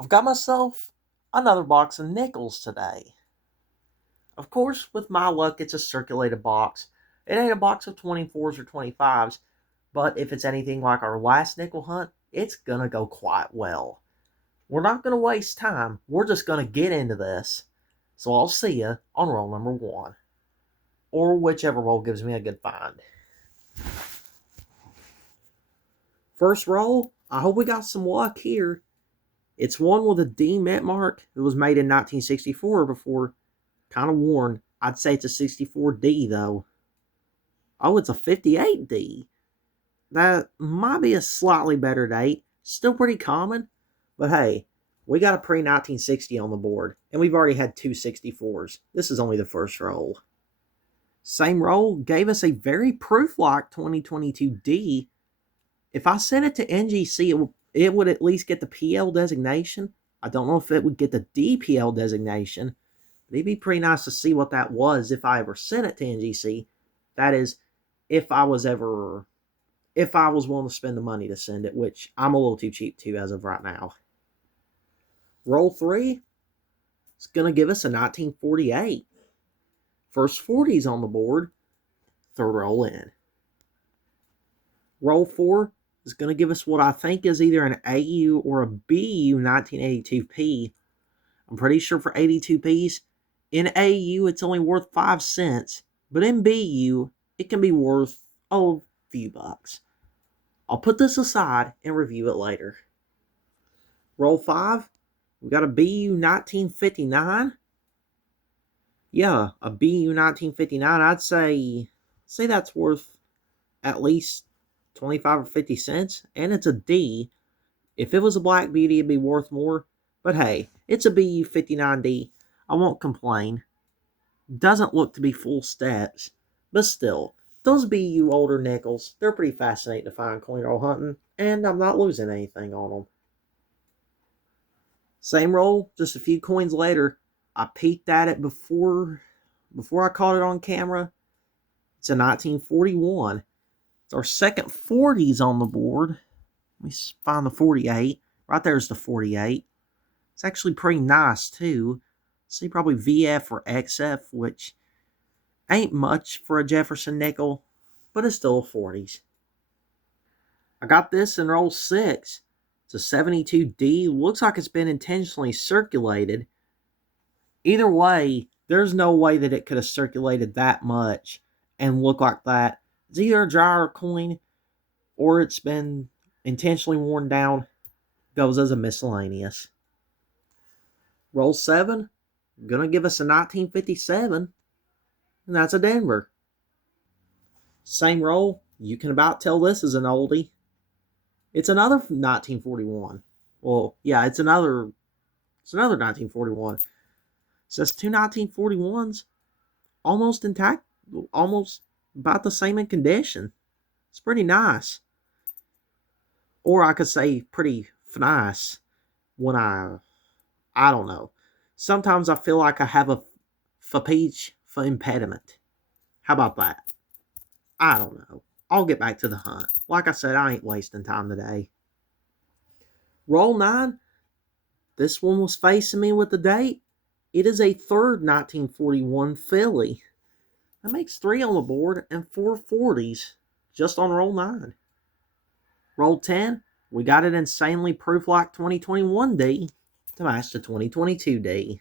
I've got myself another box of nickels today. Of course, with my luck, it's a circulated box. It ain't a box of 24s or 25s, but if it's anything like our last nickel hunt, it's gonna go quite well. We're not gonna waste time. We're just gonna get into this. So I'll see you on roll number one, or whichever roll gives me a good find. First roll, I hope we got some luck here. It's one with a D mint mark. It was made in 1964 before kind of worn. I'd say it's a 64D though. Oh, it's a 58D. That might be a slightly better date. Still pretty common. But hey, we got a pre 1960 on the board, and we've already had two 64s. This is only the first roll. Same roll gave us a very proof like 2022D. If I sent it to NGC, it would at least get the PL designation. I don't know if it would get the DPL designation. But it'd be pretty nice to see what that was if I ever sent it to NGC. That is, if I was willing to spend the money to send it, which I'm a little too cheap to as of right now. Roll 3, it's going to give us a 1948. First 40s on the board, third roll in. Roll 4 is going to give us what I think is either an AU or a BU 1982P. I'm pretty sure for 82Ps, in AU it's only worth 5 cents, but in BU it can be worth a few bucks. I'll put this aside and review it later. Roll 5, we got a BU 1959. Yeah, a BU 1959. I'd say that's worth at least 25 or 50 cents, and it's a D. If it was a Black Beauty, it'd be worth more. But hey, it's a BU 59D. I won't complain. Doesn't look to be full steps, but still, those BU older nickels, they're pretty fascinating to find coin roll hunting, and I'm not losing anything on them. Same roll, just a few coins later. I peeked at it before I caught it on camera. It's a 1941. It's our second 40s on the board. Let me find the 48. Right there's the 48. It's actually pretty nice too. See, probably VF or XF, which ain't much for a Jefferson nickel, but it's still a 40s. I got this in roll 6. It's a 72D. Looks like it's been intentionally circulated. Either way, there's no way that it could have circulated that much and look like that. It's either a dryer coin or it's been intentionally worn down. Goes as a miscellaneous. Roll 7, gonna give us a 1957, and that's a Denver. Same roll, you can about tell this is an oldie. It's another 1941. Well, yeah, it's another 1941. So that's two 1941s, almost intact, almost about the same in condition. It's pretty nice. Or I could say pretty nice when I don't know. Sometimes I feel like I have a speech for impediment. How about that? I don't know. I'll get back to the hunt. Like I said, I ain't wasting time today. Roll 9. This one was facing me with the date. It is a third 1941 Philly. That makes 3 on the board and 4 40s just on roll 9. Roll 10. We got an insanely proof-like 2021D to match the 2022D.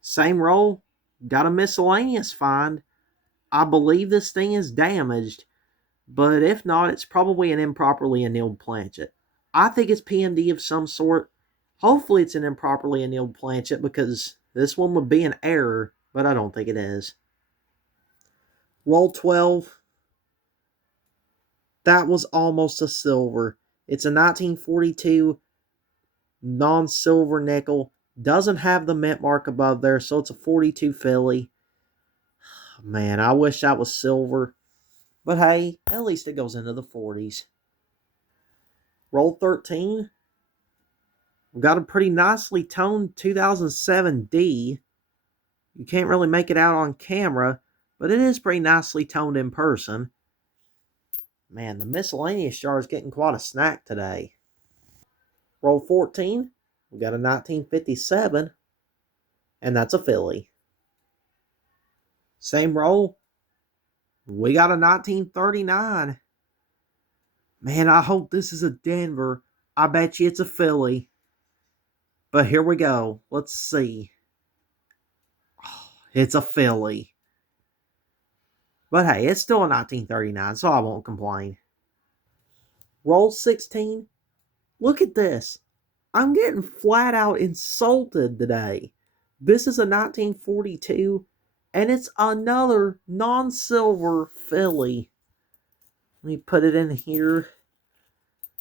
Same roll. Got a miscellaneous find. I believe this thing is damaged, but if not, it's probably an improperly annealed planchet. I think it's PMD of some sort. Hopefully it's an improperly annealed planchet because this one would be an error, but I don't think it is. Roll 12. That was almost a silver. It's a 1942 non-silver nickel. Doesn't have the mint mark above there, so it's a 42 Philly. Man, I wish that was silver. But hey, at least it goes into the 40s. Roll 13. We've got a pretty nicely toned 2007D. You can't really make it out on camera, but it is pretty nicely toned in person. Man, the miscellaneous jar is getting quite a snack today. Roll 14. We got a 1957, and that's a Philly. Same roll. We got a 1939. Man, I hope this is a Denver. I bet you it's a Philly. But here we go. Let's see. It's a Philly. But hey, it's still a 1939, so I won't complain. Roll 16. Look at this. I'm getting flat out insulted today. This is a 1942, and it's another non-silver Philly. Let me put it in here.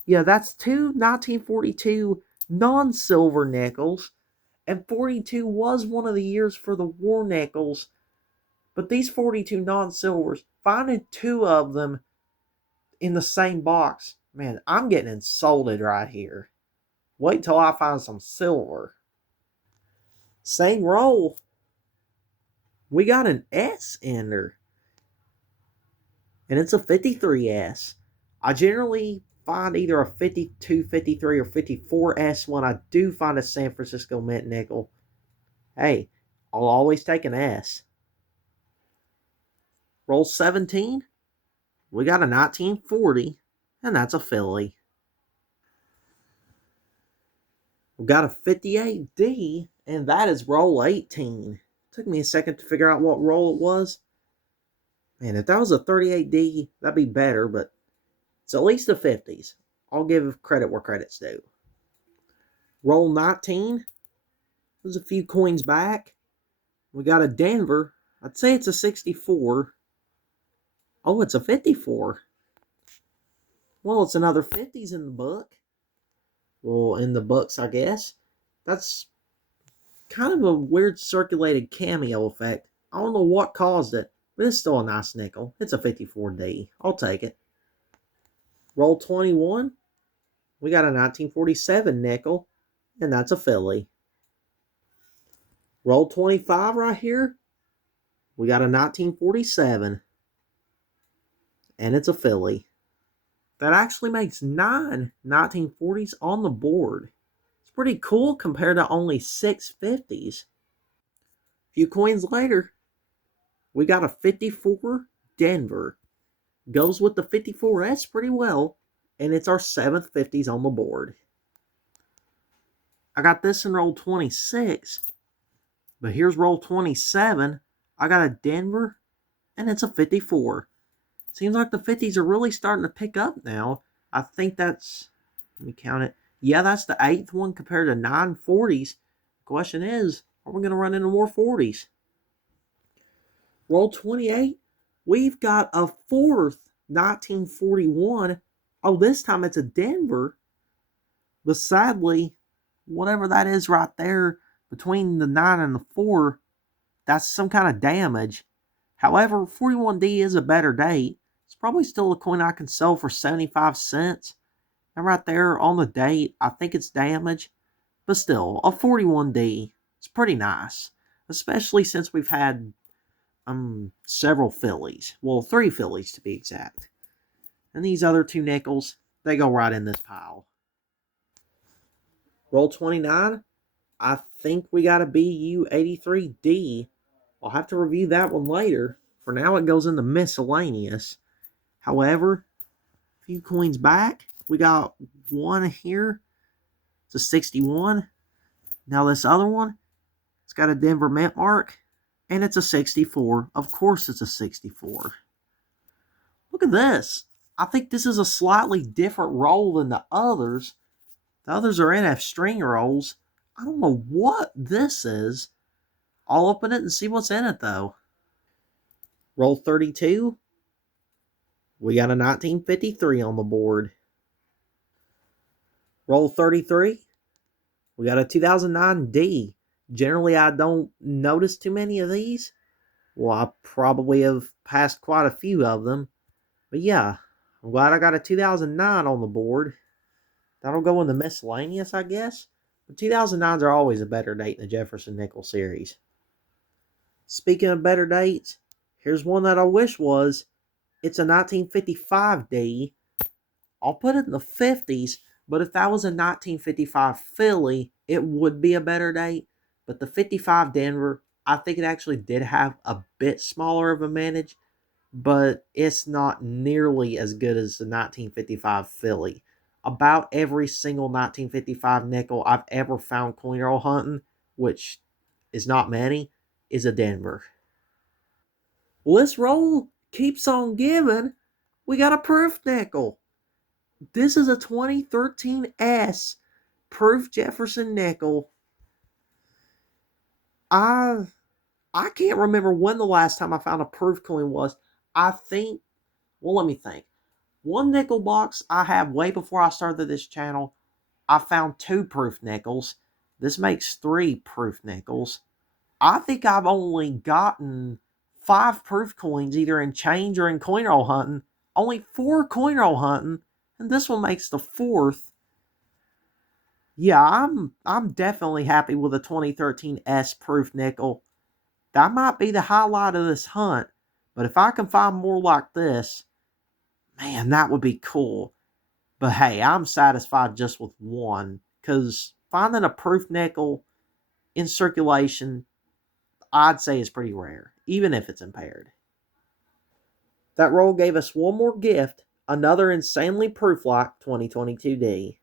Yeah, that's two 1942 non-silver nickels, and 42 was one of the years for the war nickels. But these 42 non-silvers, finding two of them in the same box, man, I'm getting insulted right here. Wait till I find some silver. Same roll. We got an S ender. And it's a 53S. I generally find either a 52, 53, or 54S when I do find a San Francisco Mint nickel. Hey, I'll always take an S. Roll 17. We got a 1940, and that's a Philly. We got a 58D, and that is roll 18. Took me a second to figure out what roll it was. Man, if that was a 38D, that'd be better, but it's at least the 50s. I'll give credit where credit's due. Roll 19. There's a few coins back. We got a Denver. I'd say it's a 64. Oh, it's a 54. Well, it's another 50s in the book. Well, in the books, I guess. That's kind of a weird circulated cameo effect. I don't know what caused it, but it's still a nice nickel. It's a 54D. I'll take it. Roll 21. We got a 1947 nickel, and that's a Philly. Roll 25 right here. We got a 1947, and it's a Philly. That actually makes 9 1940s on the board. It's pretty cool compared to only 6 50s. A few coins later, we got a 54 Denver. Goes with the 54S pretty well, and it's our 7th 50s on the board. I got this in roll 26, but here's roll 27. I got a Denver, and it's a 54. Seems like the 50s are really starting to pick up now. I think that's, let me count it. Yeah, that's the 8th one compared to 9 40s. The question is, are we going to run into more 40s? Roll 28. We've got a 4th 1941. Oh, this time it's a Denver. But sadly, whatever that is right there between the 9 and the 4, that's some kind of damage. However, 41D is a better date. It's probably still a coin I can sell for 75 cents. And right there on the date, I think it's damaged. But still, a 41D, it's pretty nice. Especially since we've had several Phillies. Well, 3 Phillies to be exact. And these other 2 nickels, they go right in this pile. Roll 29. I think we got a BU83D. I'll have to review that one later. For now, it goes into miscellaneous. However, a few coins back, we got one here. It's a 61. Now this other one, it's got a Denver Mint mark, and it's a 64. Of course it's a 64. Look at this. I think this is a slightly different roll than the others. The others are NF string rolls. I don't know what this is. I'll open it and see what's in it, though. Roll 32. We got a 1953 on the board. Roll 33. We got a 2009 D. Generally, I don't notice too many of these. Well, I probably have passed quite a few of them. But yeah, I'm glad I got a 2009 on the board. That'll go in the miscellaneous, I guess. But 2009s are always a better date in the Jefferson Nickel series. Speaking of better dates, here's one that I wish was. It's a 1955 D. I'll put it in the 50s, But if that was a 1955 Philly, it would be a better date. But the 55 Denver, I think it actually did have a bit smaller of a manage, but it's not nearly as good as the 1955 Philly. About every single 1955 nickel I've ever found coin roll hunting, which is not many, is a Denver. Well, this roll keeps on giving. We got a proof nickel. This is a 2013 S proof Jefferson nickel. I I can't remember when the last time I found a proof coin was. I think, well, let me think. One nickel box I have way before I started this channel. I found two proof nickels. This makes three proof nickels. I think I've only gotten five proof coins, either in change or in coin roll hunting. Only four coin roll hunting, and this one makes the fourth. Yeah, I'm definitely happy with the 2013 S proof nickel. That might be the highlight of this hunt, but if I can find more like this, man, that would be cool. But hey, I'm satisfied just with one, because finding a proof nickel in circulation, I'd say is pretty rare, even if it's impaired. That roll gave us one more gift, another insanely proof-like 2022D.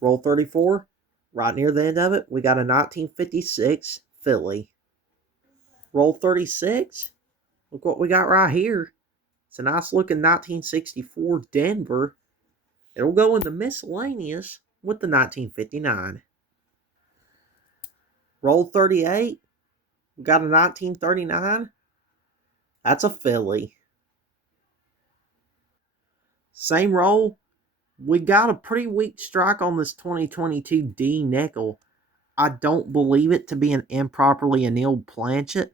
Roll 34, right near the end of it, we got a 1956 Philly. Roll 36, look what we got right here. It's a nice looking 1964 Denver. It'll go in the miscellaneous with the 1959. Roll 38, we got a 1939. That's a Philly. Same roll, we got a pretty weak strike on this 2022 D nickel. I don't believe it to be an improperly annealed planchet.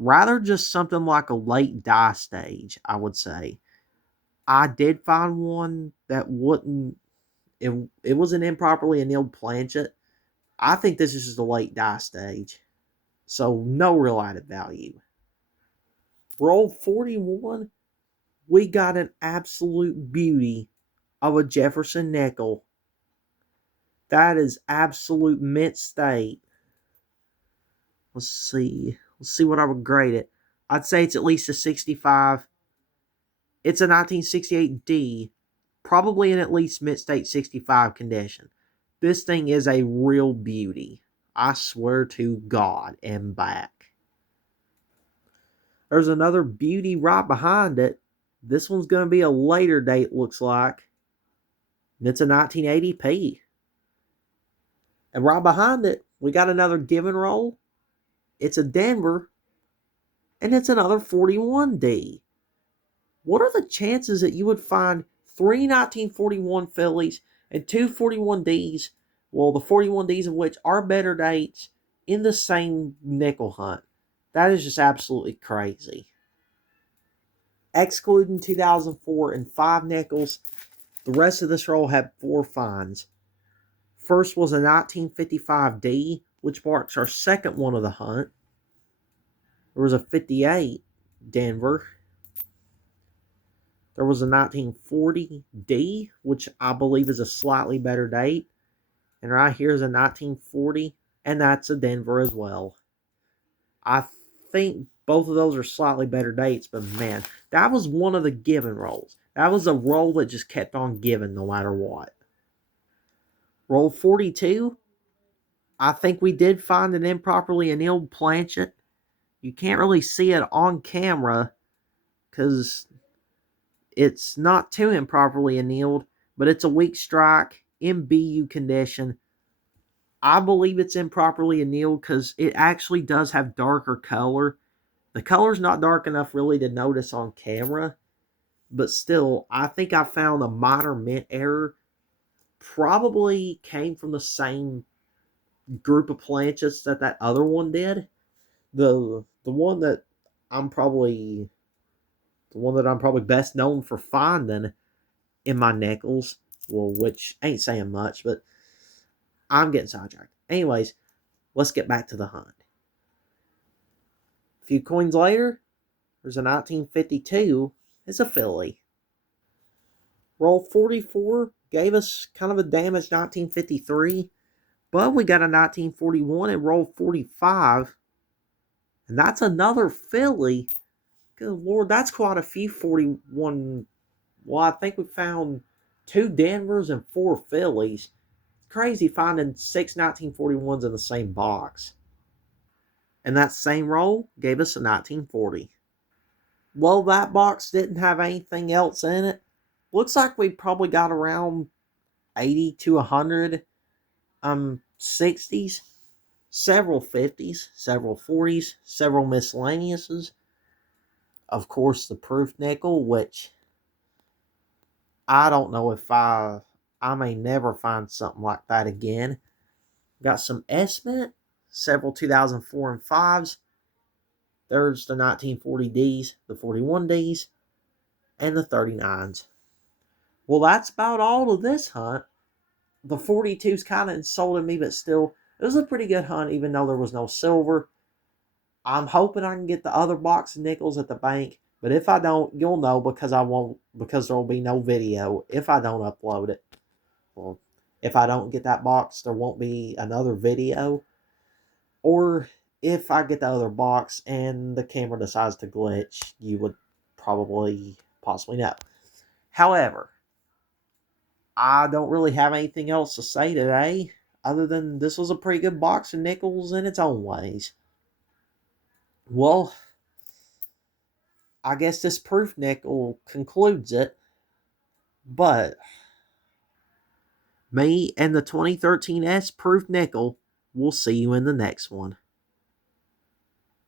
Rather just something like a late die stage, I would say. I did find one that wouldn't, it was an improperly annealed planchet. I think this is just a late die stage. So no real added value. Roll 41, we got an absolute beauty of a Jefferson nickel. That is absolute mint state. Let's see. Let's see what I would grade it. I'd say it's at least a 65. It's a 1968D. Probably in at least mint state 65 condition. This thing is a real beauty. I swear to God and back. There's another beauty right behind it. This one's going to be a later date, looks like. And it's a 1980p. And right behind it, we got another give and roll. It's a Denver. And it's another 41D. What are the chances that you would find three 1941 Phillies and two 41Ds, well, the 41Ds of which are better dates, in the same nickel hunt? That is just absolutely crazy. Excluding 2004 and 5 nickels, the rest of this roll had 4 finds. First was a 1955D, which marks our second one of the hunt. There was a 58 Denver. There was a 1940D, which I believe is a slightly better date. And right here is a 1940, and that's a Denver as well. I think both of those are slightly better dates, but man, that was one of the given rolls. That was a roll that just kept on giving no matter what. Roll 42, I think we did find an improperly annealed planchet. You can't really see it on camera because it's not too improperly annealed, but it's a weak strike in BU condition. I believe it's improperly annealed because it actually does have darker color. The color's not dark enough really to notice on camera, but still, I think I found a minor mint error. Probably came from the same group of planchets that other one did. The one that I'm probably best known for finding in my nickels, well, which ain't saying much, but I'm getting sidetracked. Anyways, let's get back to the hunt. A few coins later, there's a 1952. It's a Philly. Roll 44, gave us kind of a damaged 1953, but we got a 1941 and rolled 45, and that's another Philly. Good Lord, that's quite a few 41. Well, I think we found two Denvers and four Phillies. Crazy finding six 1941s in the same box. And that same roll gave us a 1940. Well, that box didn't have anything else in it. Looks like we probably got around 80 to 100 60s, several 50s, several 40s, several miscellaneouses. Of course, the proof nickel, which I don't know if I may never find something like that again. Got some estimate, several 2004 and 5s. There's the 1940Ds, the 41Ds, and the 39s. Well, that's about all of this hunt. The 42's kind of insulted me, but still, it was a pretty good hunt, even though there was no silver. I'm hoping I can get the other box of nickels at the bank, but if I don't, you'll know because I won't, because there will be no video if I don't upload it. Well, if I don't get that box, there won't be another video. Or if I get the other box and the camera decides to glitch, you would possibly know. However, I don't really have anything else to say today other than this was a pretty good box of nickels in its own ways. Well, I guess this proof nickel concludes it, but me and the 2013 S proof nickel will see you in the next one.